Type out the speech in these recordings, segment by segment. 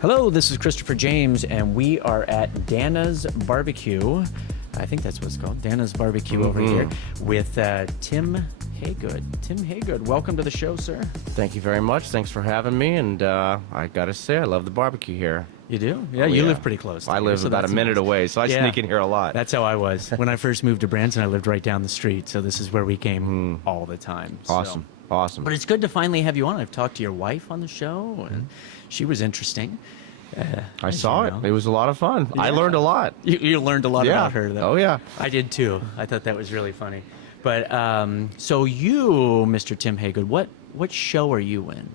Hello, this is Christopher James, and we are at Dana's Barbecue. I think that's what it's called, Dana's Barbecue over here, with Tim Haygood. Tim Haygood, welcome to the show, sir. Thank you very much. Thanks for having me, and I gotta say, I love the barbecue here. You do? Yeah, you live pretty close to I here, live so about a that's minute nice. away, so I sneak in here a lot. That's how I was. When I first moved to Branson, I lived right down the street, so this is where we came all the time. Awesome, awesome. But it's good to finally have you on. I've talked to your wife on the show, and she was interesting. I saw it. It was a lot of fun. I Yeah. learned a lot. You learned a lot Yeah. about her, though. Oh, yeah. I did, too. I thought that was really funny. But, so you, Mr. Tim Haygood, what show are you in?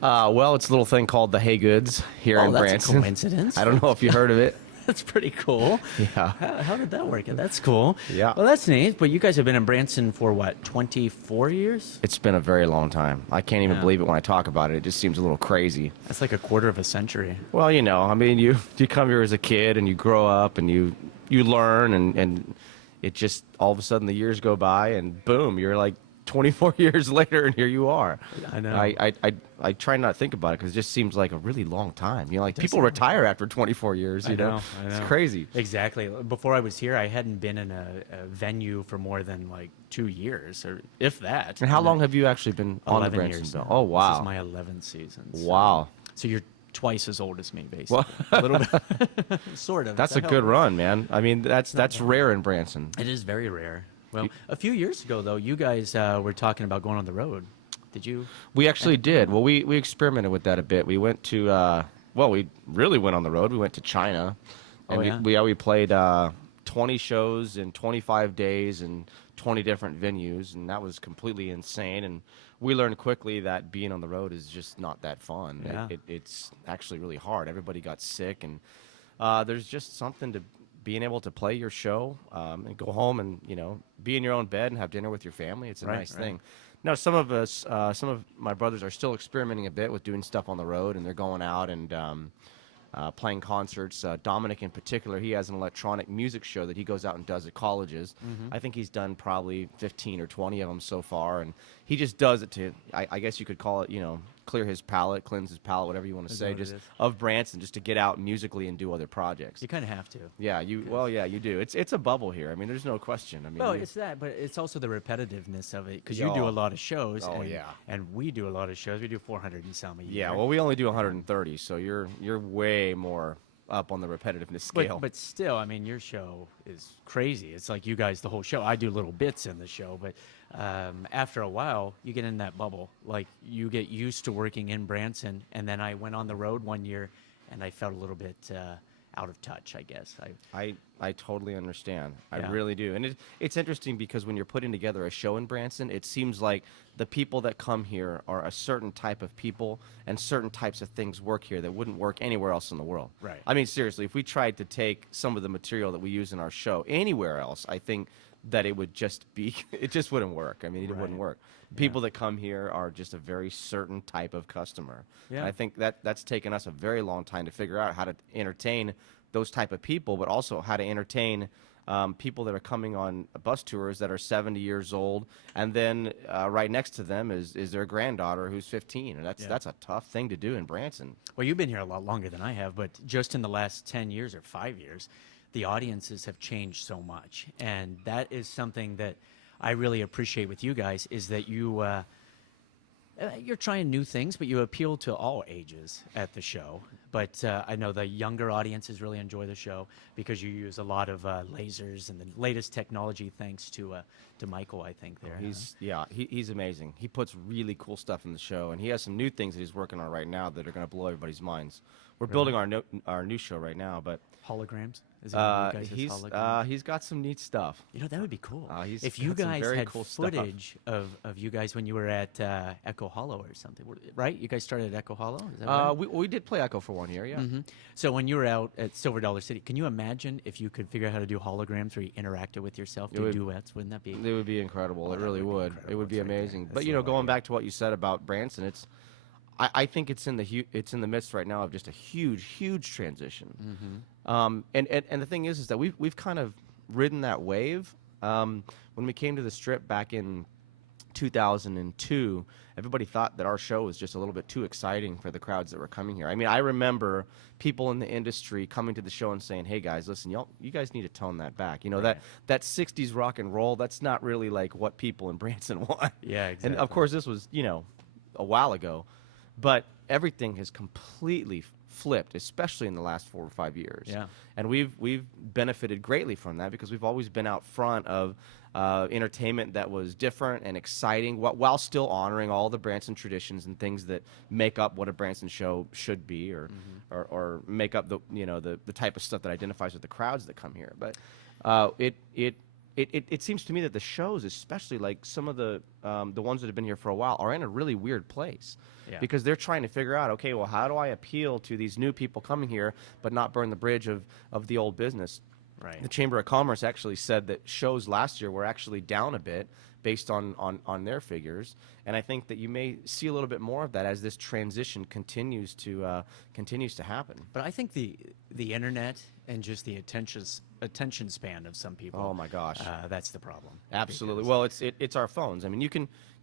Well, it's a little thing called the Haygoods here in that's Branson. a coincidence. I don't know if you heard of it. That's pretty cool. Yeah. How did that work? That's cool. Yeah. Well, that's neat. But you guys have been in Branson for, what, 24 years? It's been a very long time. I can't even believe it when I talk about it. It just seems a little crazy. That's like a quarter of a century. Well, you know, I mean, you come here as a kid and you grow up and you learn and it just all of a sudden the years go by and boom, you're like 24 years later and here you are. I know. I try not to think about it because it just seems like a really long time. You know, like people retire after 24 years, you know? I know. It's crazy. Exactly. Before I was here, I hadn't been in a venue for more than like 2 years, or if that. And how long have you actually been on the 11 Branson years Bill? now. Oh, wow. This is my 11th season. So. Wow. So you're twice as old as me, basically. Well, a little bit. Sort of. that's It's a good hell. run, man. I mean, that's rare in Branson. It is very rare. Well, a few years ago, though, you guys were talking about going on the road. Did you? We actually did. Well, we experimented with that a bit. We went to, we really went on the road. We went to China. And Oh, yeah? we played 20 shows in 25 days in 20 different venues, and that was completely insane. And we learned quickly that being on the road is just not that fun. Yeah. It's actually really hard. Everybody got sick, and there's just something to being able to play your show and go home and, you know, be in your own bed and have dinner with your family. It's a nice thing. Now, some of my brothers are still experimenting a bit with doing stuff on the road, and they're going out and playing concerts. Dominic, in particular, he has an electronic music show that he goes out and does at colleges. I think he's done probably 15 or 20 of them so far, and he just does it to, I guess you could call it, you know, clear his palate, cleanse his palate, whatever you want to say, just of Branson, just to get out musically and do other projects. You kind of have to. Yeah, you do. It's a bubble here. I mean, there's no question. I mean, Well, it's that, but it's also the repetitiveness of it, because you Yeah. do a lot of shows. Oh, and, yeah. And we do a lot of shows. We do 400 and some a year. yeah. Well, we only do 130, so you're way more up on the repetitiveness scale. But still, I mean, your show is crazy. It's like you guys, the whole show. I do little bits in the show, but after a while, you get in that bubble. Like, you get used to working in Branson, and then I went on the road one year, and I felt a little bit out of touch, I guess. I totally understand. I Yeah. really do. And it's interesting because when you're putting together a show in Branson, it seems like the people that come here are a certain type of people, and certain types of things work here that wouldn't work anywhere else in the world. Right. I mean, seriously, if we tried to take some of the material that we use in our show anywhere else, I think that it would just be, it just wouldn't work. I mean, it wouldn't work. People that come here are just a very certain type of customer. Yeah. And I think that's taken us a very long time to figure out how to entertain those type of people, but also how to entertain people that are coming on bus tours that are 70 years old, and then right next to them is their granddaughter who's 15, and that's a tough thing to do in Branson. Well, you've been here a lot longer than I have, but just in the last 10 years or 5 years, the audiences have changed so much. And that is something that I really appreciate with you guys, is that you're trying new things, but you appeal to all ages at the show. But I know the younger audiences really enjoy the show because you use a lot of lasers and the latest technology, thanks to Michael, I think, there. He's amazing. He puts really cool stuff in the show, and he has some new things that he's working on right now that are going to blow everybody's minds. We're building our new show right now, but Holograms? Is it one of you guys' holograms? he's got some neat stuff. You know, that would be cool. He's if you got some guys very had cool stuff. footage of you guys when you were at Echo Hollow or something, right? You guys started at Echo Hollow? Is that right? We did play Echo for 1 year, yeah. So when you were out at Silver Dollar City, can you imagine if you could figure out how to do holograms where you interacted with yourself, do duets? Wouldn't that be? It would be incredible. It really would. It would be It's right there. amazing. That's But the you know, whole going idea. back to what you said about Branson, I think it's in the midst right now of just a huge transition. And the thing is that we've kind of ridden that wave. When we came to the Strip back in 2002, everybody thought that our show was just a little bit too exciting for the crowds that were coming here. I mean, I remember people in the industry coming to the show and saying, "Hey guys, listen, you guys need to tone that back. You know, Right. that 60s rock and roll, that's not really like what people in Branson want." Yeah, And exactly. of course, this was, a while ago, but everything has completely flipped, especially in the last 4 or 5 years. Yeah. And we've benefited greatly from that because we've always been out front of entertainment that was different and exciting, while still honoring all the Branson traditions and things that make up what a Branson show should be, or make up the type of stuff that identifies with the crowds that come here. But it seems to me that the shows, especially like some of the ones that have been here for a while, are in a really weird place. Yeah. Because they're trying to figure out, okay, well, how do I appeal to these new people coming here but not burn the bridge of the old business? Right. The Chamber of Commerce actually said that shows last year were actually down a bit based on their figures, and I think that you may see a little bit more of that as this transition continues to happen. But I think the internet and just the attention span of some people. Oh my gosh, that's the problem. absolutely. Because- Well, it's our phones. I mean, you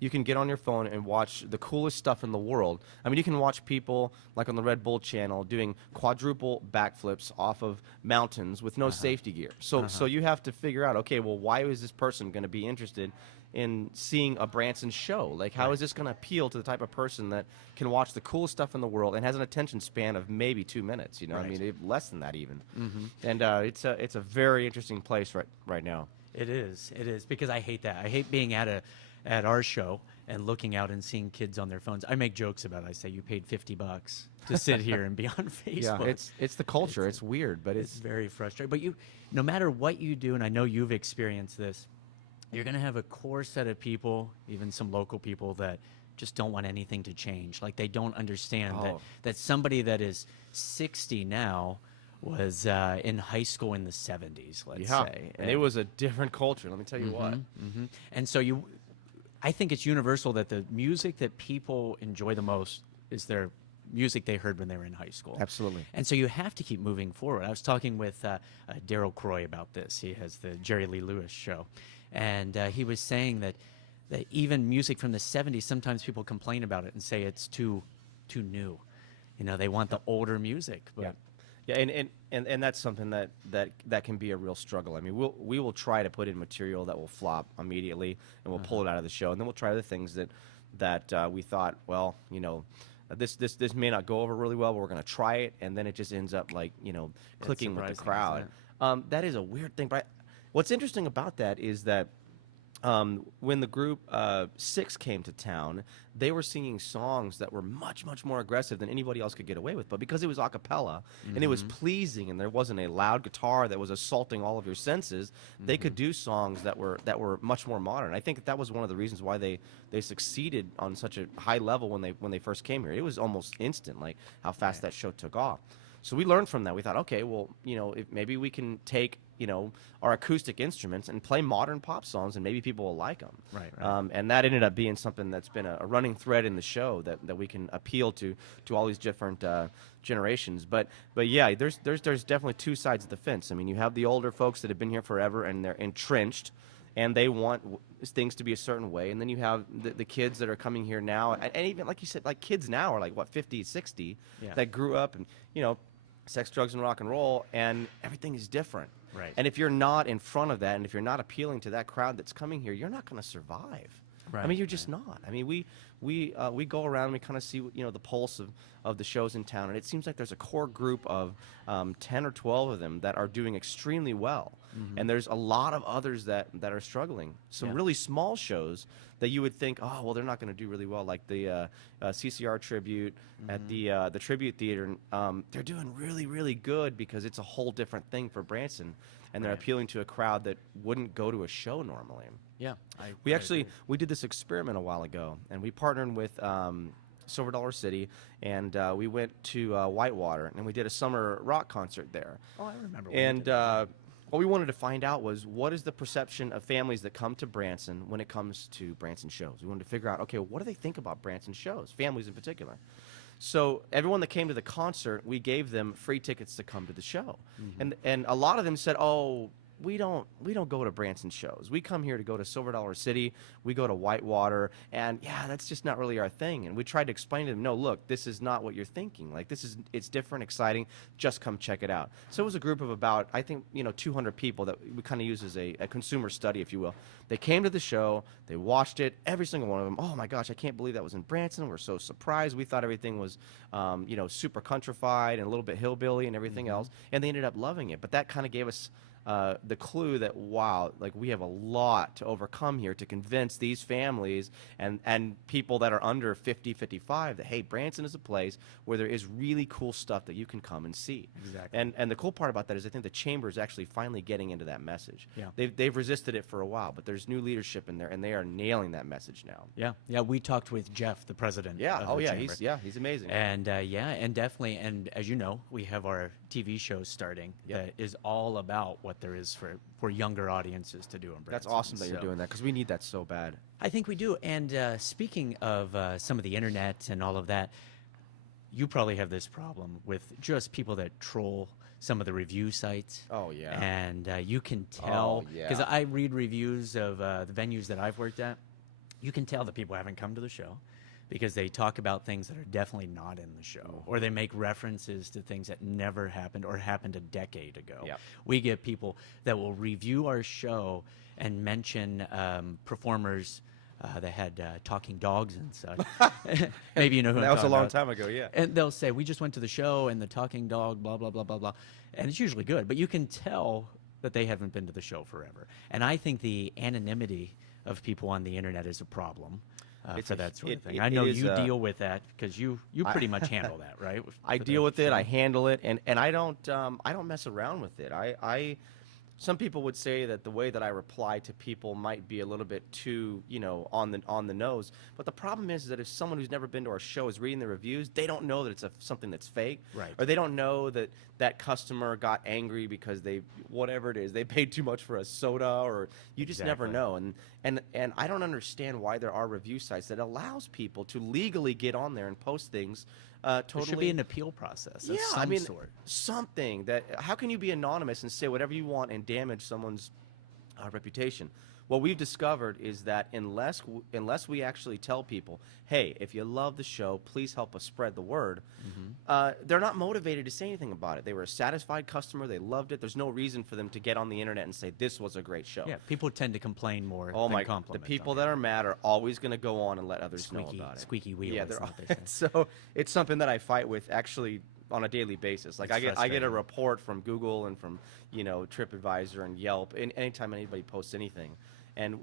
can get on your phone and watch the coolest stuff in the world. I mean, you can watch people like on the Red Bull channel doing quadruple backflips off of mountains with no safety gear. So you have to figure out, okay, well, why is this person going to be interested in seeing a Branson show? Like, how is this going to appeal to the type of person that can watch the coolest stuff in the world and has an attention span of maybe 2 minutes? I Right. mean, less than that even. And it's a very interesting place right now. It is because I hate that. I hate being at our show and looking out and seeing kids on their phones. I make jokes about it. I say, you paid $50 to sit here and be on Facebook. Yeah, it's the culture. It's weird, but It's very frustrating. But no matter what you do, and I know you've experienced this, you're going to have a core set of people, even some local people, that just don't want anything to change. Like, they don't understand that somebody that is 60 now was in high school in the 70s, let's say. And it was a different culture, let me tell you what. And so I think it's universal that the music that people enjoy the most is their music they heard when they were in high school. Absolutely. And so you have to keep moving forward. I was talking with Daryl Croy about this. He has the Jerry Lee Lewis show. And he was saying that even music from the 70s, sometimes people complain about it and say it's too new. They want the older music. But Yeah, and that's something that can be a real struggle. I mean, we will try to put in material that will flop immediately, and we'll pull it out of the show, and then we'll try the things that we thought, well, this may not go over really well, but we're going to try it, and then it just ends up like clicking with the surprising, crowd. isn't That is a weird thing, but what's interesting about that is that when the group Six came to town, they were singing songs that were much, much more aggressive than anybody else could get away with. But because it was a cappella and it was pleasing, and there wasn't a loud guitar that was assaulting all of your senses, they could do songs that were much more modern. I think that was one of the reasons why they succeeded on such a high level when they first came here. It was almost instant, like how fast that show took off. So we learned from that. We thought, okay, well, if maybe we can take, our acoustic instruments and play modern pop songs, and maybe people will like them. Right. And that ended up being something that's been a running thread in the show that we can appeal to all these different generations. But yeah, there's definitely two sides of the fence. I mean, you have the older folks that have been here forever and they're entrenched, and they want things to be a certain way. And then you have the kids that are coming here now, and even like you said, like kids now are like, what, 50, 60, that grew up and, sex, drugs, and rock and roll, and everything is different. Right. And if you're not in front of that, and if you're not appealing to that crowd that's coming here, you're not going to survive. Right. I mean, you're just not. I mean, we go around and we kind of see the pulse of the shows in town, and it seems like there's a core group of 10 or 12 of them that are doing extremely well, and there's a lot of others that are struggling. Some really small shows that you would think, oh well, they're not going to do really well, like the CCR tribute at the Tribute Theater. They're doing really, really good because it's a whole different thing for Branson, and they're appealing to a crowd that wouldn't go to a show normally. Yeah. We did this experiment a while ago, and we partnered with Silver Dollar City, and we went to Whitewater, and we did a summer rock concert there. Oh, I remember. And what we wanted to find out was, what is the perception of families that come to Branson when it comes to Branson shows? We wanted to figure out, okay, what do they think about Branson shows, families in particular? So everyone that came to the concert, we gave them free tickets to come to the show. And a lot of them said, oh, we don't go to Branson shows. We come here to go to Silver Dollar City. We go to Whitewater, and yeah, that's just not really our thing. And we tried to explain to them, no, look, this is not what you're thinking. Like it's different, exciting. Just come check it out. So it was a group of about, I think, 200 people that we kind of use as a consumer study, if you will. They came to the show. They watched it. Every single one of them. Oh my gosh, I can't believe that was in Branson. We're so surprised. We thought everything was, super countrified and a little bit hillbilly and everything else. And they ended up loving it. But that kind of gave us the clue that, wow, like we have a lot to overcome here to convince these families and people that are under 50, 55 that, hey, Branson is a place where there is really cool stuff that you can come and see. Exactly. And the cool part about that is I think the chamber is actually finally getting into that message. Yeah. They've resisted it for a while, but there's new leadership in there, and they are nailing that message now. Yeah. Yeah. We talked with Jeff, the president. Yeah. Of Oh, the yeah. chamber. He's amazing. And and definitely, and as you know, we have our TV show starting that is all about what there is for younger audiences to do in Branson. That's awesome that you're doing that, because we need that so bad. I think we do. And speaking of some of the internet and all of that, you probably have this problem with just people that troll some of the review sites. Oh, yeah. And you can tell, yeah. because I read reviews of the venues that I've worked at, you can tell that people haven't come to the show because they talk about things that are definitely not in the show, or they make references to things that never happened or happened a decade ago. Yep. We get people that will review our show and mention performers that had talking dogs and such. Maybe you know who I'm That was a talking long about. time ago, yeah. And they'll say, we just went to the show and the talking dog, blah, blah, blah, blah, blah. And it's usually good, but you can tell that they haven't been to the show forever. And I think the anonymity of people on the internet is a problem. For that sort of thing. I know you deal with that because you pretty much handle that, right? I deal with it. I handle it, and I don't mess around with it. Some people would say that the way that I reply to people might be a little bit too, on the nose. But the problem is that if someone who's never been to our show is reading the reviews, they don't know that it's something that's fake, right? Or they don't know that that customer got angry because whatever it is, they paid too much for a soda, or you just never know. And I don't understand why there are review sites that allows people to legally get on there and post things. Totally. There should be an appeal process of some sort. Something that, how can you be anonymous and say whatever you want and damage someone's reputation? What we've discovered is that unless we actually tell people, hey, if you love the show, please help us spread the word, they're not motivated to say anything about it. They were a satisfied customer. They loved it. There's no reason for them to get on the internet and say, this was a great show. Yeah, people tend to complain more Oh than my God. compliment. The people that are mad are always going to go on and let others know about it. Squeaky wheel. Yeah, is they're what they say. so it's something that I fight with actually on a daily basis. Like It's I get a frustrating. report from Google and from TripAdvisor and Yelp, and anytime anybody posts anything, and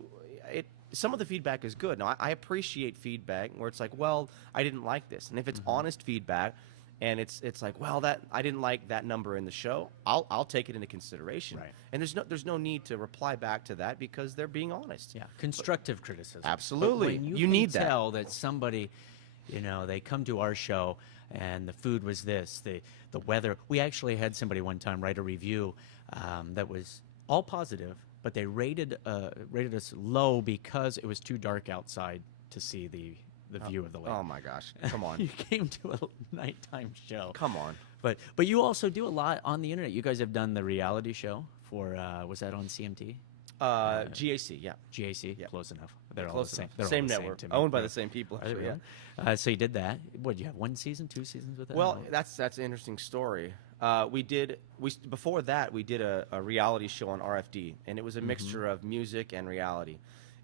some of the feedback is good. Now I appreciate feedback where it's like, well, I didn't like this, and if it's honest feedback, and it's like, well, that I didn't like that number in the show, I'll take it into consideration. Right. And there's no need to reply back to that because they're being honest. Yeah, constructive criticism. Absolutely. But when You need that. tell that somebody, they come to our show and the food was this, the weather. We actually had somebody one time write a review that was all positive, but they rated us low because it was too dark outside to see the view of the lake. Oh my gosh! Come on. You came to a nighttime show. Come on. But you also do a lot on the internet. You guys have done the reality show for was that on CMT? GAC, yeah. GAC, Yeah. close enough. They're all Close the same. enough. They're all Same the network, to me. owned by Yeah. the same people. Are they Actually, yeah. really? So you did that. What, you have 1 season, 2 seasons with that? Well, that's an interesting story. Before that we did a reality show on RFD, and it was a mixture of music and reality,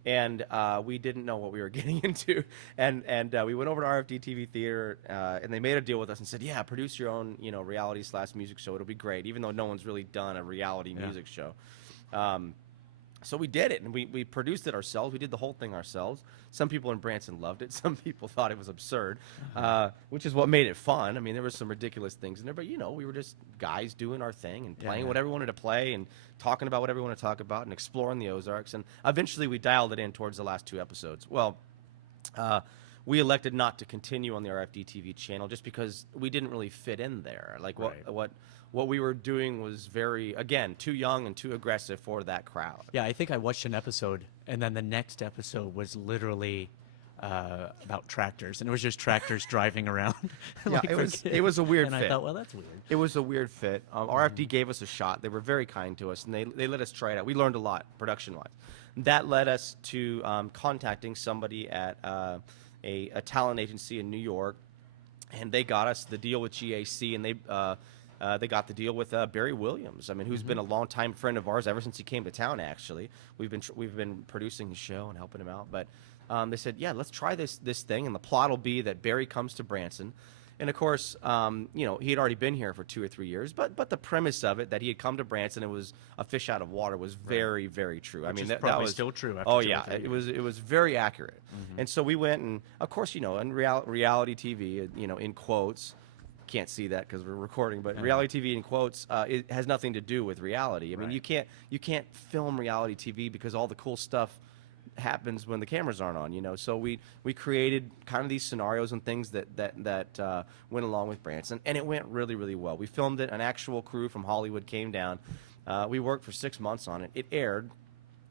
and we didn't know what we were getting into, and we went over to RFD TV Theater, and they made a deal with us and said, yeah, produce your own reality/music show. It'll be great, even though no one's really done a reality music show. So we did it, and we produced it ourselves. We did the whole thing ourselves. Some people in Branson loved it. Some people thought it was absurd, which is what made it fun. I mean, there were some ridiculous things in there, but we were just guys doing our thing and playing whatever we wanted to play and talking about whatever we wanted to talk about and exploring the Ozarks. And eventually we dialed it in towards the last 2 episodes. Well, we elected not to continue on the RFD TV channel just because we didn't really fit in there. Like what we were doing was too young and too aggressive for that crowd. Yeah, I think I watched an episode, and then the next episode was literally about tractors, and it was just tractors driving around. Yeah, it was a weird and fit. I thought, well, that's weird. It was a weird fit. RFD gave us a shot. They were very kind to us, and they let us try it out. We learned a lot production-wise. That led us to contacting somebody at a talent agency in New York, and they got us the deal with GAC, and they got the deal with Barry Williams. I mean, who's been a longtime friend of ours ever since he came to town. Actually, we've been producing his show and helping him out. But they said, yeah, let's try this thing, and the plot will be that Barry comes to Branson. And of course, he had already been here for 2 or 3 years, but the premise of it, that he had come to Branson and was a fish out of water, was very, very true. I mean, that was still true. After oh 2 or yeah, 3 it was very accurate. And so we went, and of course, in reality TV, in quotes, can't see that because we're recording, but reality TV in quotes, it has nothing to do with reality. I mean, you can't film reality TV because all the cool stuff happens when the cameras aren't on, so we created kind of these scenarios and things that went along with Branson, and it went really, really well. We filmed it. An actual crew from Hollywood came down. We worked for 6 months on it. It aired,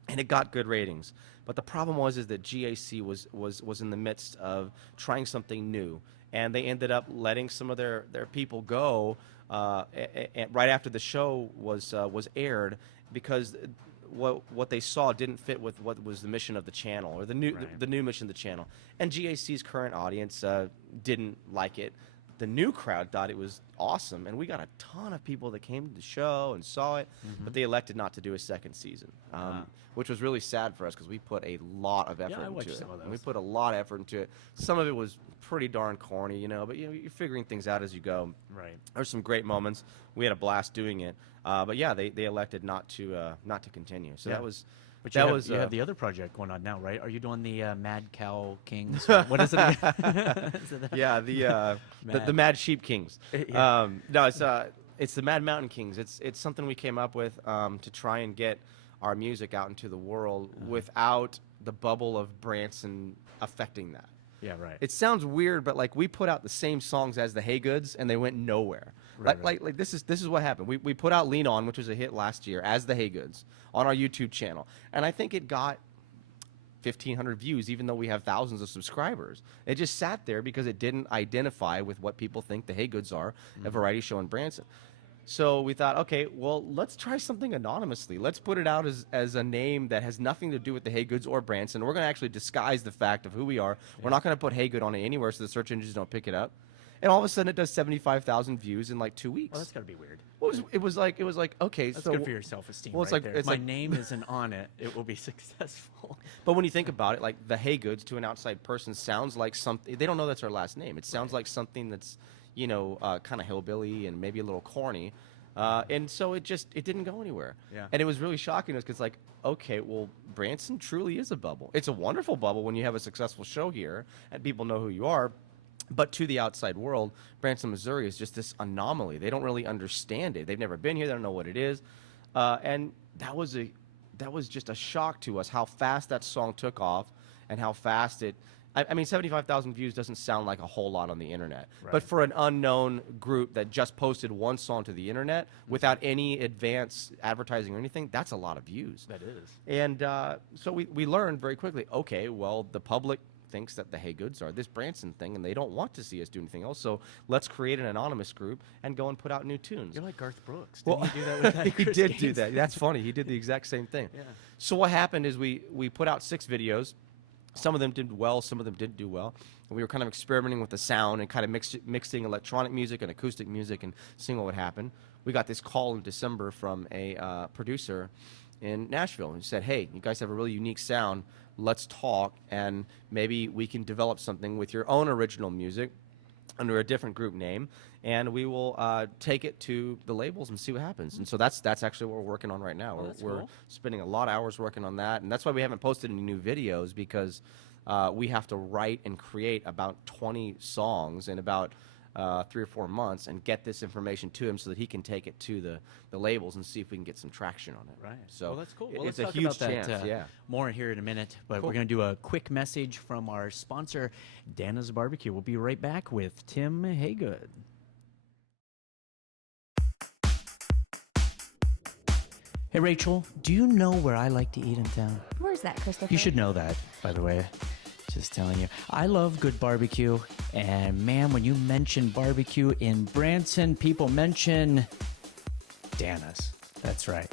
and it got good ratings. But the problem was that GAC was in the midst of trying something new, and they ended up letting some of their people go right after the show was aired, because what they saw didn't fit with what was the mission of the channel, or the new mission of the channel. And GAC's current audience didn't like it. The new crowd thought it was awesome, and we got a ton of people that came to the show and saw it, but they elected not to do a second season, which was really sad for us because we put a lot of effort into it. We put a lot of effort into it. Some of it was pretty darn corny, but you're figuring things out as you go. Right. There's some great moments. We had a blast doing it, but yeah, they elected not to continue. So that was. But you have the other project going on now, right? Are you doing the Mad Cow Kings? What is it again? Yeah, the Mad Sheep Kings. Yeah. No, it's the Mad Mountain Kings. It's something we came up with to try and get our music out into the world without the bubble of Branson affecting that. Yeah, right. It sounds weird, but like we put out the same songs as the Haygoods, and they went nowhere. Like this is what happened. We put out Lean On, which was a hit last year, as the Haygoods on our YouTube channel, and I think it got 1,500 views, even though we have thousands of subscribers. It just sat there because it didn't identify with what people think the Haygoods are, a variety show in Branson. So we thought, okay, well, let's try something anonymously. Let's put it out as a name that has nothing to do with the Haygoods or Branson. We're going to actually disguise the fact of who we are. We're not going to put Haygood on it anywhere so the search engines don't pick it up. And all of a sudden, it does 75,000 views in like 2 weeks. Well, that's got to be weird. Well, it was like okay, That's so good for your self-esteem. well, it's right like- there. it's if my like- name isn't on it, it will be successful. But when you think about it, like the Haygoods to an outside person sounds like something. They don't know that's our last name. It sounds like something that's kind of hillbilly and maybe a little corny. And so it didn't go anywhere. Yeah. And it was really shocking to us because, like, okay, well, Branson truly is a bubble. It's a wonderful bubble when you have a successful show here and people know who you are. But to the outside world, Branson, Missouri is just this anomaly. They don't really understand it. They've never been here. They don't know what it is. And that was just a shock to us, how fast that song took off and how fast it. I mean, 75,000 views doesn't sound like a whole lot on the internet. Right. But for an unknown group that just posted one song to the internet without any advanced advertising or anything, that's a lot of views. That is. And so we learned very quickly, okay, well, the public thinks that the Haygoods are this Branson thing, and they don't want to see us do anything else. So let's create an anonymous group and go and put out new tunes. You're like Garth Brooks. Well, Didn't you do that with that? he Chris did do Gaines? that. That's funny. He did the exact same thing. Yeah. So what happened is we put out 6 videos. Some of them did well, some of them didn't do well. And we were kind of experimenting with the sound and kind of mixing electronic music and acoustic music and seeing what would happen. We got this call in December from a producer in Nashville. He said, hey, you guys have a really unique sound. Let's talk, and maybe we can develop something with your own original music under a different group name, and we will take it to the labels and see what happens. And so that's actually what we're working on right now. We're cool. spending a lot of hours working on that, and that's why we haven't posted any new videos, because we have to write and create about 20 songs in about 3 or 4 months and get this information to him so that he can take it to the labels and see if we can get some traction on it. Right. So well, that's cool. Well, it's let's a talk huge about that, chance. Yeah. more here in a minute, but Cool. we're going to do a quick message from our sponsor, Dana's Barbecue. We'll be right back with Tim Haygood. Hey, Rachel, do you know where I like to eat in town? Where's that, Christopher? You should know that, by the way. Just telling you. I love good barbecue. And man, when you mention barbecue in Branson, people mention Dana's. That's right.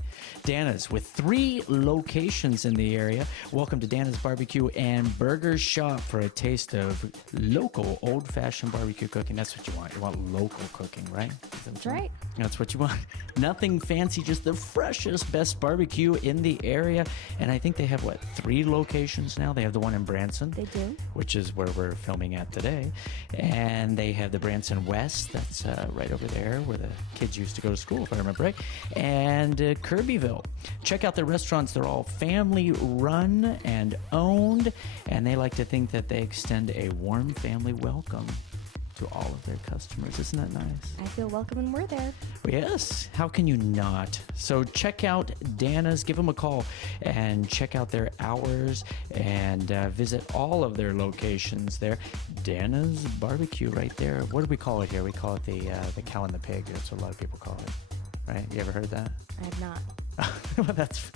Dana's with 3 locations in the area. Welcome to Dana's Barbecue and Burger Shop for a taste of local old-fashioned barbecue cooking. That's what you want. You want local cooking, right? That's right. That's what you want. Nothing fancy, just the freshest, best barbecue in the area. And I think they have, 3 locations now? They have the one in Branson. They do. Which is where we're filming at today. And they have the Branson West. That's right over there where the kids used to go to school, if I remember right. And Kirbyville. Check out their restaurants. They're all family run and owned. And they like to think that they extend a warm family welcome to all of their customers. Isn't that nice? I feel welcome when we're there. Yes. How can you not? So check out Dana's. Give them a call and check out their hours and visit all of their locations there. Dana's Barbecue right there. What do we call it here? We call it the cow and the pig. That's what a lot of people call it. Right? You ever heard that? I have not. Well, that's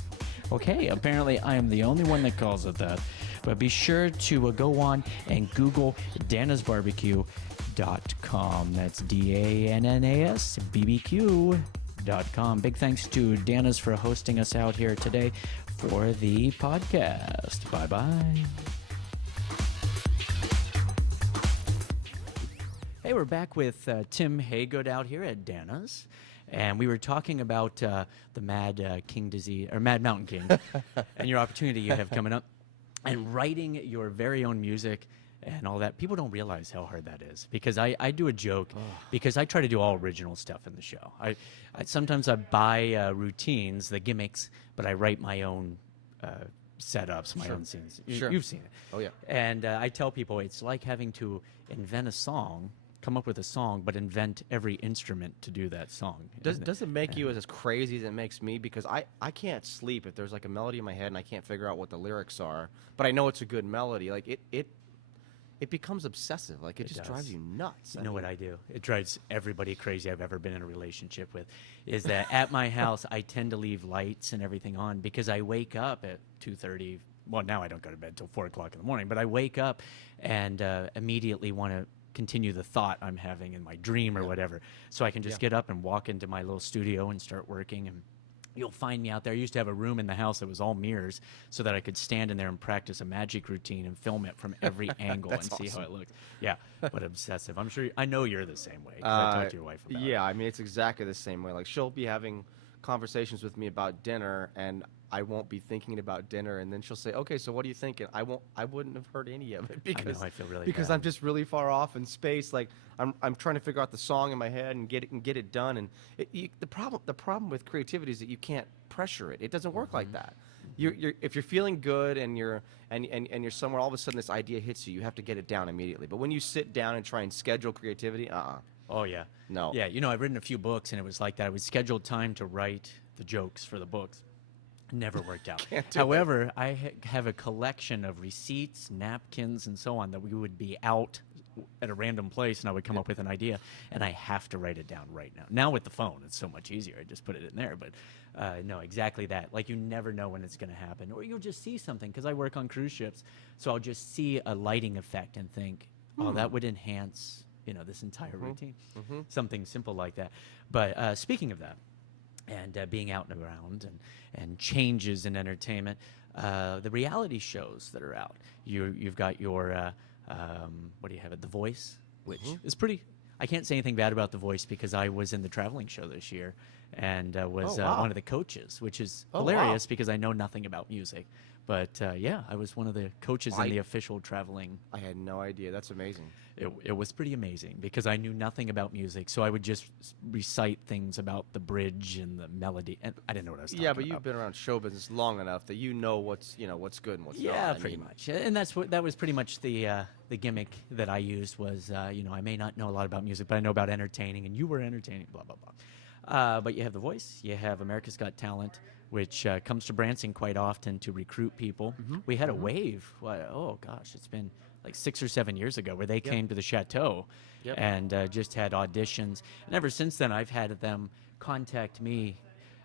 okay. Apparently, I am the only one that calls it that. But be sure to go on and Google danasbarbecue.com. That's DANNAS BBQ.com. Big thanks to Dana's for hosting us out here today for the podcast. Bye-bye. Hey, we're back with Tim Haygood out here at Dana's. And we were talking about the Mad Mountain King and your opportunity you have coming up and writing your very own music and all that. People don't realize how hard that is because I do a joke because I try to do all original stuff in the show. I sometimes I buy routines, the gimmicks, but I write my own setups, my own scenes. You've seen it. Oh, yeah. And I tell people it's like having to invent a song, come up with a song, but invent every instrument to do that song. Does it make you as crazy as it makes me? Because I can't sleep if there's like a melody in my head and I can't figure out what the lyrics are, but I know it's a good melody. Like it becomes obsessive. Like it just drives you nuts. You know what I do? It drives everybody crazy I've ever been in a relationship with, is that at my house I tend to leave lights and everything on because I wake up at 2:30. Well, now I don't go to bed till 4 o'clock in the morning, but I wake up and immediately want to continue the thought I'm having in my dream or whatever. So I can just get up and walk into my little studio and start working. And you'll find me out there. I used to have a room in the house that was all mirrors so that I could stand in there and practice a magic routine and film it from every angle and see how it looks. Yeah, but obsessive. I know you're the same way. 'Cause I talked to your wife about it. Yeah, I mean, it's exactly the same way. Like she'll be having conversations with me about dinner and I won't be thinking about dinner, and then she'll say, "Okay, so what are you thinking?" I wouldn't have heard any of it because I feel really because bad. I'm just really far off in space. Like I'm trying to figure out the song in my head and get it done. And the problem with creativity is that you can't pressure it. It doesn't work like that. If you're feeling good and you're somewhere, all of a sudden this idea hits you. You have to get it down immediately. But when you sit down and try and schedule creativity, Oh, yeah. No. Yeah, I've written a few books, and it was like that. I would schedule time to write the jokes for the books. Never worked out. However, I have a collection of receipts, napkins, and so on that we would be out at a random place, and I would come up with an idea, and I have to write it down right now. Now with the phone, it's so much easier. I just put it in there. But no, exactly that. Like you never know when it's going to happen. Or you'll just see something, because I work on cruise ships, so I'll just see a lighting effect and think, oh, that would enhance this entire routine. Something simple like that. But speaking of that, and being out and around and changes in entertainment, the reality shows that are out. You've got your, what do you have it, The Voice, which is pretty, I can't say anything bad about The Voice because I was in the traveling show this year and was one of the coaches, which is hilarious because I know nothing about music. But yeah, I was one of the coaches in the official traveling. I had no idea. That's amazing. It was pretty amazing because I knew nothing about music, so I would just recite things about the bridge and the melody, and I didn't know what I was talking about. Yeah, but you've been around show business long enough that you know what's good and what's not. Yeah, pretty much. And that was pretty much the gimmick that I used was, I may not know a lot about music, but I know about entertaining, and you were entertaining, blah, blah, blah. But you have The Voice, you have America's Got Talent, which comes to Branson quite often to recruit people. We had a wave, it's been like 6 or 7 years ago, where they came to the chateau and just had auditions. And ever since then, I've had them contact me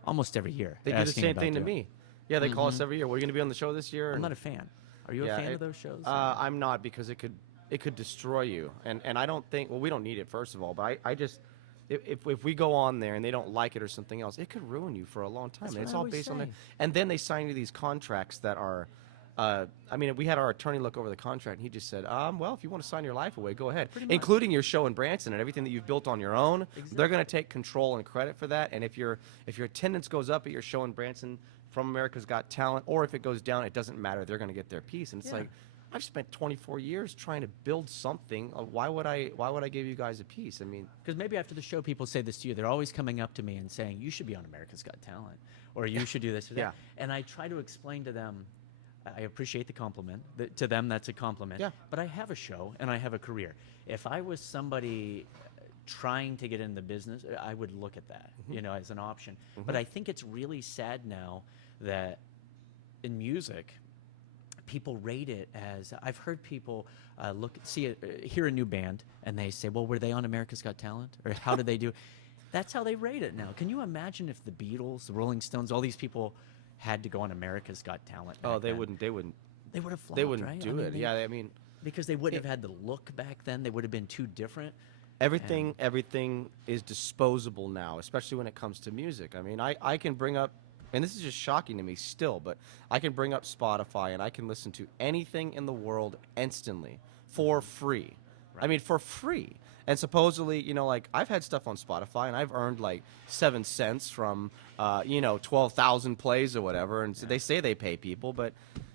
almost every year. They do the same thing to me. Yeah, they call us every year. We're going to be on the show this year. I'm not a fan. Are you a Yeah, fan of those shows? I'm not, because it could destroy you, and I don't think, well, we don't need it, first of all, but I just, if we go on there and they don't like it or something else, it could ruin you for a long time. That's And what it's I all always based on say. that. And then they sign you these contracts that are, I mean, we had our attorney look over the contract, and he just said, well, if you want to sign your life away, go ahead, Pretty much. including your show in Branson and everything that you've built on your own. Exactly. They're going to take control and credit for that. And if your attendance goes up at your show in Branson from America's Got Talent, or if it goes down, it doesn't matter. They're going to get their piece. And it's Yeah. like, I've spent 24 years trying to build something. Why would I give you guys a piece? I mean, Because maybe after the show, people say this to you. They're always coming up to me and saying, "You should be on America's Got Talent," or "You should do this or that." Yeah. And I try to explain to them, I appreciate the compliment. To them, that's a compliment. Yeah. But I have a show and I have a career. If I was somebody trying to get in the business, I would look at that, as an option. But I think it's really sad now that in music, people rate it as, I've heard people hear a new band and they say, well, were they on America's Got Talent? Or how did they do? That's how they rate it now. Can you imagine if the Beatles, the Rolling Stones, all these people had to go on America's Got Talent? oh, back then? they wouldn't They would have flopped, they wouldn't right? do it. Yeah, I mean, Because they wouldn't have had the look back then. They would have been too different. everything is disposable now, especially when it comes to music. I mean, I can bring up, and this is just shocking to me still, but I can bring up Spotify and I can listen to anything in the world instantly for free. I mean, for free. And supposedly, like, I've had stuff on Spotify and I've earned like 7 cents from, 12,000 plays or whatever. And so they say they pay people, but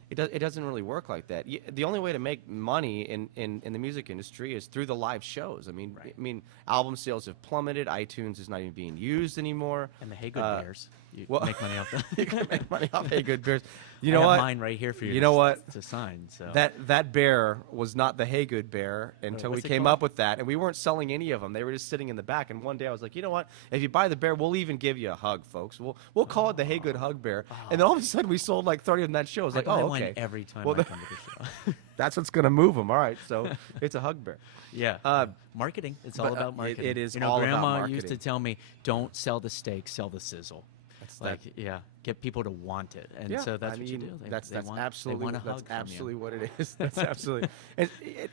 it doesn't really work like that. The only way to make money in the music industry is through the live shows. I mean, album sales have plummeted. iTunes is not even being used anymore. And the Haygood Bears. You well- make money off them. You can make money off Haygood beers. You I know have what? mine right here for you. You know what? To sign. So That bear was not the Haygood bear until we what's it came called? up with that, and we weren't selling any of them. They were just sitting in the back. And one day I was like, you know what? If you buy the bear, we'll even give you a hug, folks. We'll call it the Haygood Hug Bear. And then all of a sudden we sold like 30 of them that show. I was like, I buy oh, one okay. every time Well, I come to the show. That's what's gonna move them. All right, so it's a hug bear. Yeah. Marketing. It's all but, about marketing. it is Grandma all about used to marketing. tell me, don't sell the steak, sell the sizzle. That's Like, get people to want it. And Yeah, so that's I what you mean, do. They, that's they want, absolutely they want a that's hug from you. absolutely what it is. That's absolutely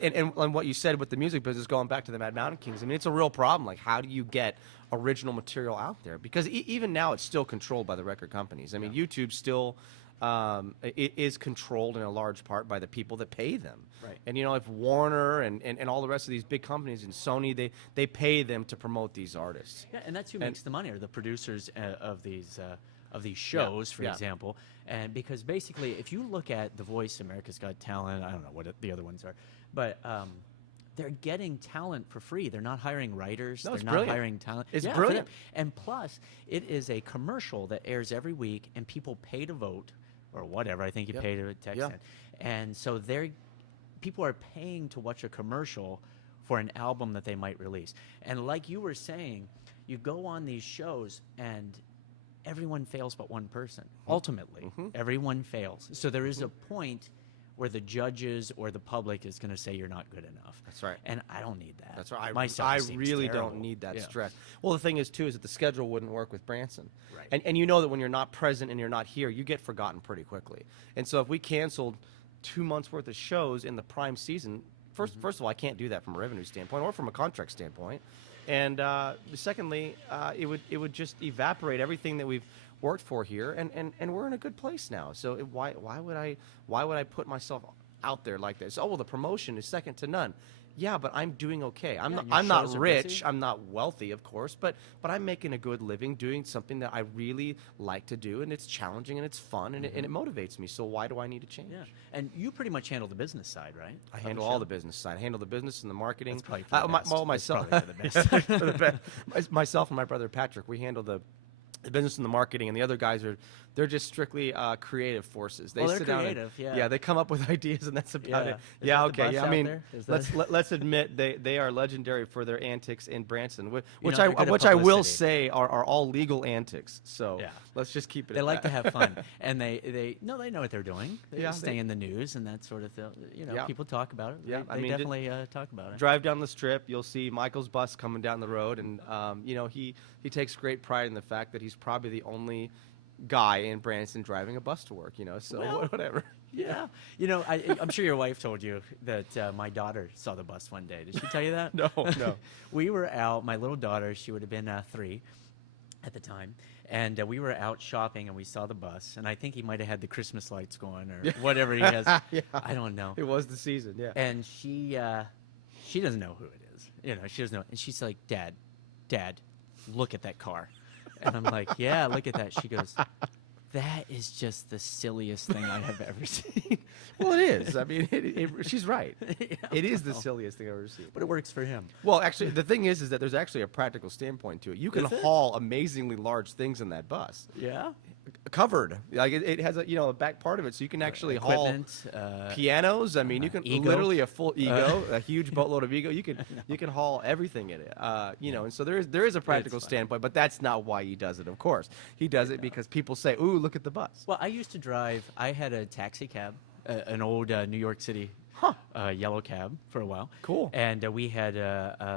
and what you said with the music business, going back to the Mad Mountain Kings. I mean, it's a real problem. Like, how do you get original material out there? Because even now, it's still controlled by the record companies. I mean, YouTube still it is controlled in a large part by the people that pay them. Right. And if Warner and all the rest of these big companies and Sony, they pay them to promote these artists. Yeah, and that's who makes the money, are the producers of these shows, for yeah. example. And because basically, if you look at The Voice, America's Got Talent, I don't know what the other ones are, but they're getting talent for free. They're not hiring writers. No, They're it's not brilliant. hiring talent. It's for brilliant. them. And plus, it is a commercial that airs every week, and people pay to vote, or whatever. I think you Yep. pay to text Yeah. in. And so people are paying to watch a commercial for an album that they might release. And like you were saying, you go on these shows and everyone fails but one person. Ultimately, everyone fails. So there is a point where the judges or the public is going to say you're not good enough. That's right. And I don't need that. That's right. My I self-esteem's really terrible. don't need that Yeah. stress. Well, the thing is, too, is that the schedule wouldn't work with Branson. Right. And you know that when you're not present and you're not here, you get forgotten pretty quickly. And so if we canceled 2 months' worth of shows in the prime season, first of all, I can't do that from a revenue standpoint or from a contract standpoint. And secondly, it would just evaporate everything that we've worked for here, and we're in a good place now. So why would I put myself out there like this? Oh, well, the promotion is second to none. Yeah, but I'm doing okay. I'm and your not shows are rich. busy. I'm not wealthy, of course, but I'm making a good living doing something that I really like to do, and it's challenging and it's fun and it motivates me. So why do I need to change? Yeah. And you pretty much handle the business side, right? I of handle the all show? the business side. I handle the business and the marketing. That's probably for the best. That's Myself, probably for the best. for the best. Myself and my brother Patrick, we handle the business and the marketing, and the other guys they're just strictly creative forces. They Well, they're sit down creative, and, yeah. they come up with ideas, and that's about Yeah. it. Is Yeah, that the okay. bus Yeah, I out mean, there? Is let's admit they are legendary for their antics in Branson, which know, they're good at I will publicity. say are all legal antics. So Yeah. let's just keep it. They at like to that. have fun, and they know what they're doing. They Yeah, stay they- in the news and that sort of thing. Yeah. People talk about it. Yeah, they I mean, definitely talk about it. Drive down the strip, you'll see Michael's bus coming down the road, and he takes great pride in the fact that he's probably the only guy in Branson driving a bus to work. So Well, whatever. Yeah. I'm sure your wife told you that my daughter saw the bus one day. Did she tell you that? No, no. We were out, my little daughter, she would have been 3 at the time, and we were out shopping and we saw the bus, and I think he might have had the Christmas lights going or whatever he has. Yeah. I don't know. It was the season, yeah. And she doesn't know who it is. She doesn't know. And she's like, Dad, look at that car. And I'm like, yeah, look at that. She goes, that is just the silliest thing I have ever seen. Well, it is. I mean, she's right. Yeah, It is the well, silliest thing I've ever seen. but it works for him. Well, actually, the thing is that there's actually a practical standpoint to it. You can Is it? haul amazingly large things in that bus, Yeah. covered. Like it has a back part of it, so you can actually haul Equipment. pianos. I mean, you can ego. literally a full ego, a huge boatload of ego. You can haul everything in it. And so there is a practical funny. standpoint, but that's not why he does it. Of course, he does it because people say, "Ooh, look at the bus." Well, I used to drive. I had a taxi cab, an old New York City yellow cab for a while. Cool. And we had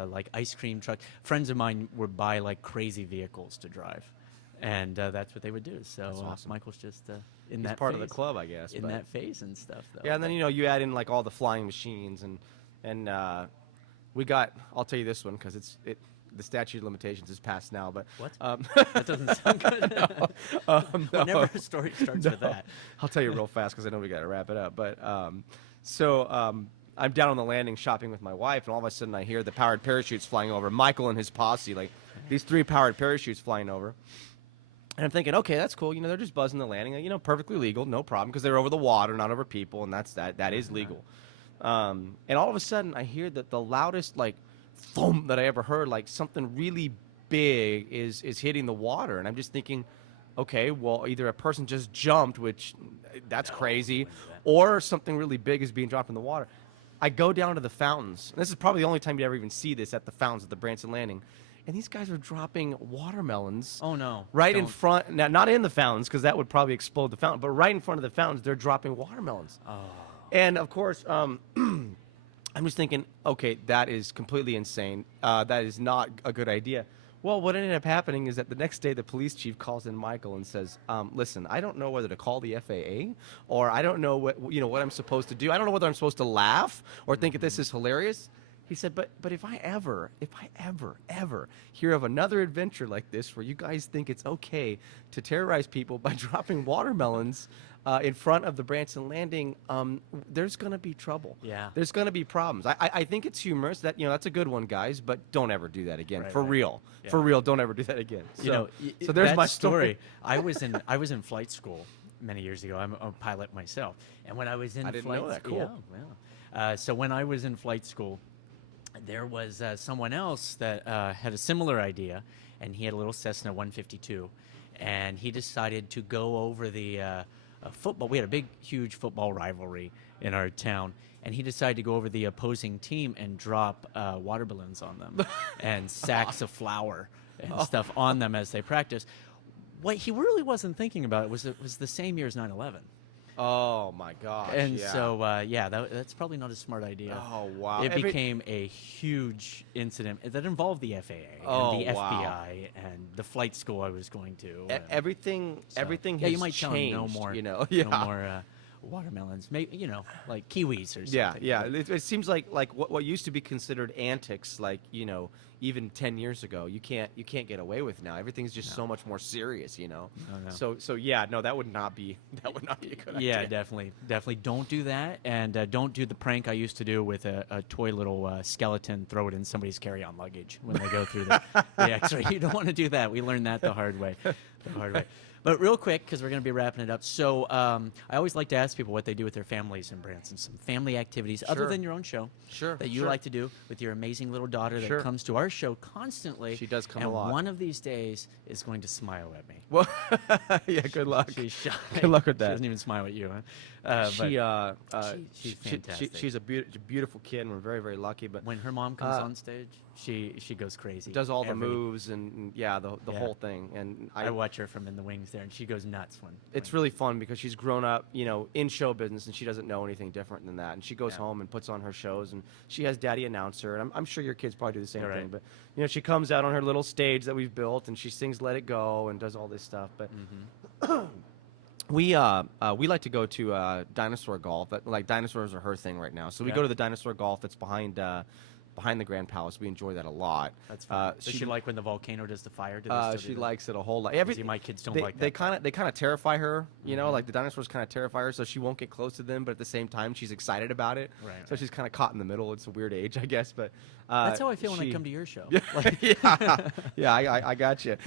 like ice cream truck. Friends of mine would buy like crazy vehicles to drive, and that's what they would do. So awesome. Michael's just in He's that part of the phase. club, I guess. In but- that phase and stuff, though. Yeah, and then you add in like all the flying machines and we got. I'll tell you this one because the statute of limitations is passed now. But What? That doesn't sound good. Whenever a story starts with that. I'll tell you real fast because I know we got to wrap it up. But I'm down on the landing shopping with my wife, and all of a sudden I hear the powered parachutes flying over. Michael and his posse, like these 3 powered parachutes flying over. And I'm thinking, okay, that's cool. They're just buzzing the landing. Perfectly legal, no problem, because they're over the water, not over people, and that is legal. And all of a sudden, I hear that the loudest like thump that I ever heard, like something really big is hitting the water, and I'm just thinking, okay, well, either a person just jumped, which that's crazy, wouldn't do that. or something really big is being dropped in the water. I go down to the fountains. And this is probably the only time you ever even see this at the fountains at the Branson Landing. And these guys are dropping watermelons Oh no! right in Don't. front. Now, not in the fountains because that would probably explode the fountain, but right in front of the fountains, they're dropping watermelons. Oh. And of course, I'm just thinking, okay, that is completely insane. That is not a good idea. Well, what ended up happening is that the next day, the police chief calls in Michael and says, "Listen, I don't know whether to call the FAA or I don't know what I'm supposed to do. I don't know whether I'm supposed to laugh or think that this is hilarious." He said, but if I ever hear of another adventure like this where you guys think it's okay to terrorize people by dropping watermelons in front of the Branson Landing, there's going to be trouble. Yeah. There's going to be problems. I think it's humorous. That's a good one, guys, but don't ever do that again. Right, For right. real. Yeah. For real, don't ever do that again. So there's that my story. I was in flight school many years ago. I'm a pilot myself, and when I was in I didn't flight know that. Cool. So when I was in flight school, there was someone else that had a similar idea, and he had a little Cessna 152, and he decided to go over the football. We had a big, huge football rivalry in our town, and he decided to go over the opposing team and drop water balloons on them and sacks of flour and stuff on them as they practiced. What he really wasn't thinking about was it was the same year as 9/11. Oh, my gosh. And yeah. so, that's probably not a smart idea. Oh, wow. It became a huge incident that involved the FAA Oh, and the wow. FBI and the flight school I was going to. Everything So, everything yeah, has you might tell him changed, no more, Yeah. no more watermelons. Maybe like kiwis or something. Yeah. It seems like what used to be considered antics, like even 10 years ago, you can't get away with now. Everything's just so much more serious, No. So yeah, no, that would not be a good idea. Yeah, definitely don't do that, and don't do the prank I used to do with a toy little skeleton, throw it in somebody's carry-on luggage when they go through the X-ray. You don't want to do that. We learned that the hard way. But real quick, because we're going to be wrapping it up. So I always like to ask people what they do with their families in Branson, some family activities other Sure. than your own show. Sure, That you sure. like to do with your amazing little daughter that Sure. comes to our show constantly. She does come and a lot. one of these days is going to smile at me. Well, yeah, good luck. She's shy. Good luck with She that. doesn't even smile at you, huh? She's fantastic. she's a beautiful kid, and we're very, very lucky. But When her mom comes on stage, she goes crazy. does all the Every- moves and the Yeah. whole thing. And I watch her from in the wings there, and she goes nuts when. it's really fun because she's grown up, in show business, and she doesn't know anything different than that. And she goes Yeah. home and puts on her shows, and she has daddy announce her. And I'm sure your kids probably do the same You're thing. right. But she comes out on her little stage that we've built, and she sings "Let It Go" and does all this stuff. But We like to go to dinosaur golf. Like dinosaurs are her thing right now. So we Yeah. go to the dinosaur golf that's behind the Grand Palace. We enjoy that a lot. That's fun. Does she like when the volcano does the fire? Do they still do She that? likes it a whole lot. See, my kids don't they, like They that part. kind of terrify her. You know, like the dinosaurs kind of terrify her, so she won't get close to them. But at the same time, she's excited about it. Right, So she's kind of caught in the middle. It's a weird age, I guess. But That's how I feel when I come to your show. yeah, I got you.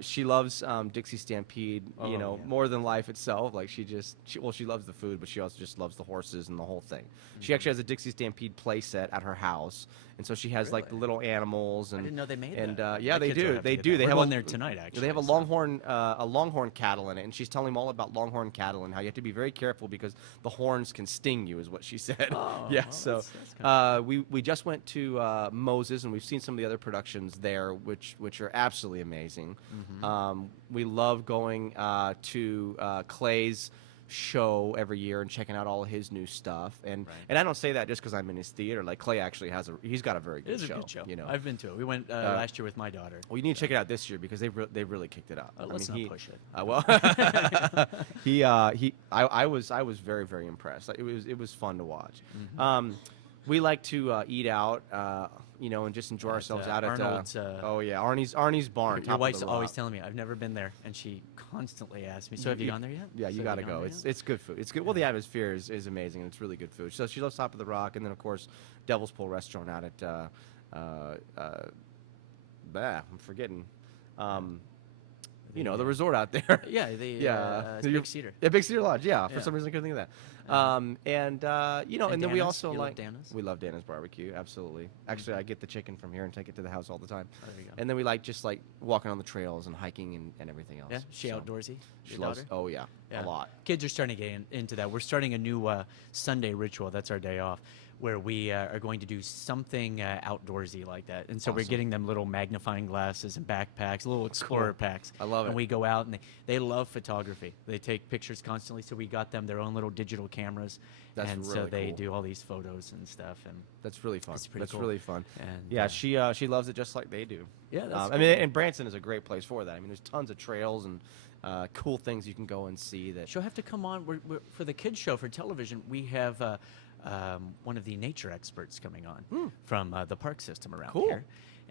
She loves Dixie Stampede, Oh, yeah. more than life itself. Like she loves the food, but she also just loves the horses and the whole thing. She actually has a Dixie Stampede play set at her house, and so she has like the Really? little animals. And I didn't know they made and, that. yeah, My they kids will do. have to They get do. that. They We're have going there tonight, actually. They have so- a longhorn cattle in it, and she's telling them all about longhorn cattle and how you have to be very careful because the horns can sting you, is what she said. Oh, yeah. well, So that's kinda we just went to Moses, and we've seen some of the other productions there, which are absolutely amazing. We love going to Clay's show every year and checking out all of his new stuff. And I don't say that just because I'm in his theater. Like Clay actually he's got a very It good is show. a good show. You know. I've been to it. We went last year with my daughter. Well, you need to check it out this year because they've really kicked it up. Let's not push it. Well, I was very, very impressed. Like, it was fun to watch. We like to eat out, and just enjoy ourselves out at Arnold's, Arnie's barn. Your top of wife's the always rock. telling me I've never been there, and she constantly asks me. So have you gone there yet? Yeah, So you have got to gone go. there It's yet? it's good food. It's good. Well, the atmosphere is amazing, and it's really good food. So she loves Top of the Rock, and then of course Devil's Pool Restaurant out at I'm forgetting. The resort out there. Yeah, it's You're- Big Cedar. Yeah, Big Cedar Lodge. Yeah, for Yeah. some reason I couldn't think of that. And then we Dana's? also You love like Dana's? we love Dana's barbecue. Absolutely. Actually, I get the chicken from here and take it to the house all the time. Oh, there you go. And then we like just like walking on the trails and hiking and everything else. Yeah, she So, outdoorsy. She Your loves. daughter? Oh yeah, Yeah. a lot. Kids are starting to get into that. We're starting a new Sunday ritual. That's our day off, where we are going to do something outdoorsy like that. And so we're Awesome. getting them little magnifying glasses and backpacks, little explorer packs. I love And it. we go out and they love photography. They take pictures constantly. So we got them their own little digital cameras. That's and so really they cool. do all these photos and stuff. And That's really fun. It's pretty That's cool. really fun. And, yeah, she loves it just like they do. Yeah, that's I mean, and Branson is a great place for that. I mean, there's tons of trails and cool things you can go and see. That she'll have to come on. We're, for the kids show for television, we have one of the nature experts coming on from the park system around Cool. here.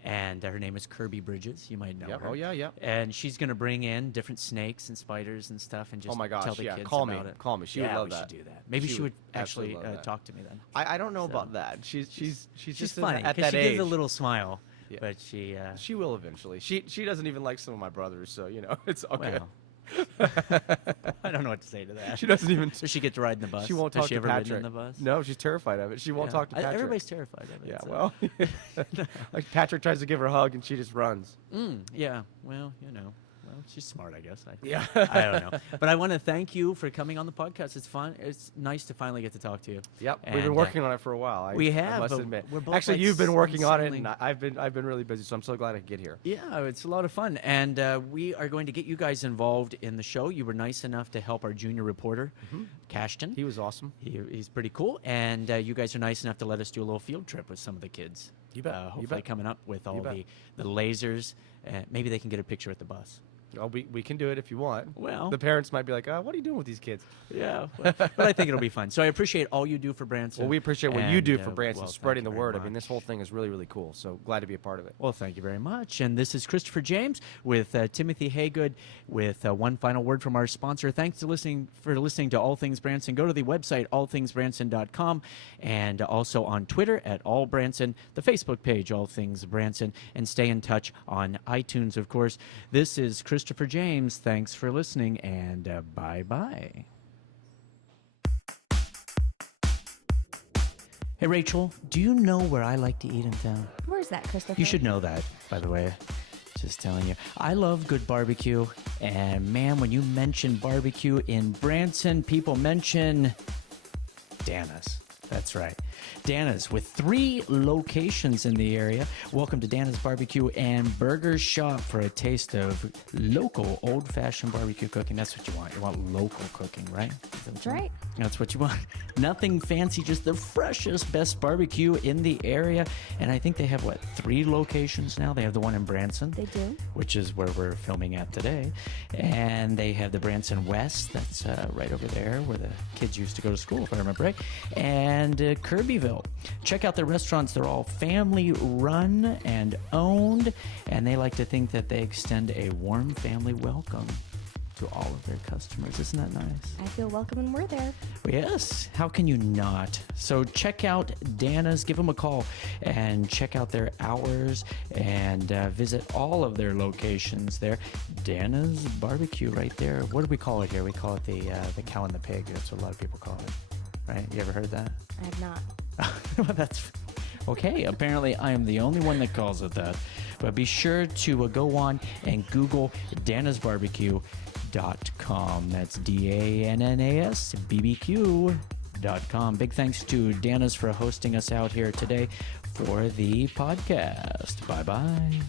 And her name is Kirby Bridges. You might know Yep. her. Oh, yeah, yeah. And she's going to bring in different snakes and spiders and stuff and just Oh my gosh, tell the yeah. kids Call me. about it. Call me. She would yeah, love we that. should do that. Maybe She she would would actually absolutely love that. talk to me then. I don't know So- about that. She's She's just funny at because that she age. gives a little smile, Yeah. but she. She will eventually. She doesn't even like some of my brothers, so it's okay. Well, I don't know what to say to that. She doesn't even. Does she get to ride in the bus? She won't Has talk she to ever ridden Patrick. in the bus? No, she's terrified of it. She won't Yeah. talk to Patrick. Everybody's terrified of it. Yeah, so. well, like Patrick tries to give her a hug and she just runs. Yeah, well, Well, she's smart, I guess. Yeah. I don't know. But I want to thank you for coming on the podcast. It's fun. It's nice to finally get to talk to you. Yep, we've And, been working on it for a while. we I have, must but admit. we're both, Actually, like, you've been working on it, insanely- and I've been really busy. So I'm so glad I could get here. Yeah, it's a lot of fun. And we are going to get you guys involved in the show. You were nice enough to help our junior reporter, Cashton. He was awesome. He's pretty cool. And you guys are nice enough to let us do a little field trip with some of the kids. You bet. You Hopefully bet. coming up with all bet. the lasers. Maybe they can get a picture at the bus. Oh, we can do it if you want. Well. the parents might be like, what are you doing with these kids? Yeah, but I think it'll be fun. So I appreciate all you do for Branson. Well, we appreciate what you And, do for Branson, well, thank spreading you the very word. I mean, much. this whole thing is really, really cool. So glad to be a part of it. Well, thank you very much. And this is Christopher James with Timothy Haygood with one final word from our sponsor. Thanks for listening to All Things Branson. Go to the website, allthingsbranson.com, and also on Twitter at All Branson, the Facebook page, All Things Branson, and stay in touch on iTunes, of course. This is Christopher James. Thanks for listening, and bye-bye. Hey, Rachel, do you know where I like to eat in town? Where's that, Christopher? You should know that, by the way. Just telling you. I love good barbecue. And man, when you mention barbecue in Branson, people mention Dana's. That's right. Dana's with 3 locations in the area. Welcome to Dana's Barbecue and Burger Shop for a taste of local old-fashioned barbecue cooking. That's what you want. You want local cooking, right? That's right. That's what you want. Nothing fancy, just the freshest, best barbecue in the area. And I think they have, 3 locations now? They have the one in Branson. They do. Which is where we're filming at today. And they have the Branson West. That's right over there where the kids used to go to school, if I remember right. And Kirbyville. Check out their restaurants. They're all family run and owned. And they like to think that they extend a warm family welcome to all of their customers. Isn't that nice? I feel welcome when we're there. Yes. How can you not? So check out Dana's. Give them a call and check out their hours and visit all of their locations there. Dana's Barbecue right there. What do we call it here? We call it the cow and the pig. That's what a lot of people call it. Right? You ever heard that? I have not. Well, that's okay. Apparently, I am the only one that calls it that. But be sure to go on and Google danasbarbecue.com. That's DANNASBBQ.com. Big thanks to Dana's for hosting us out here today for the podcast. Bye-bye.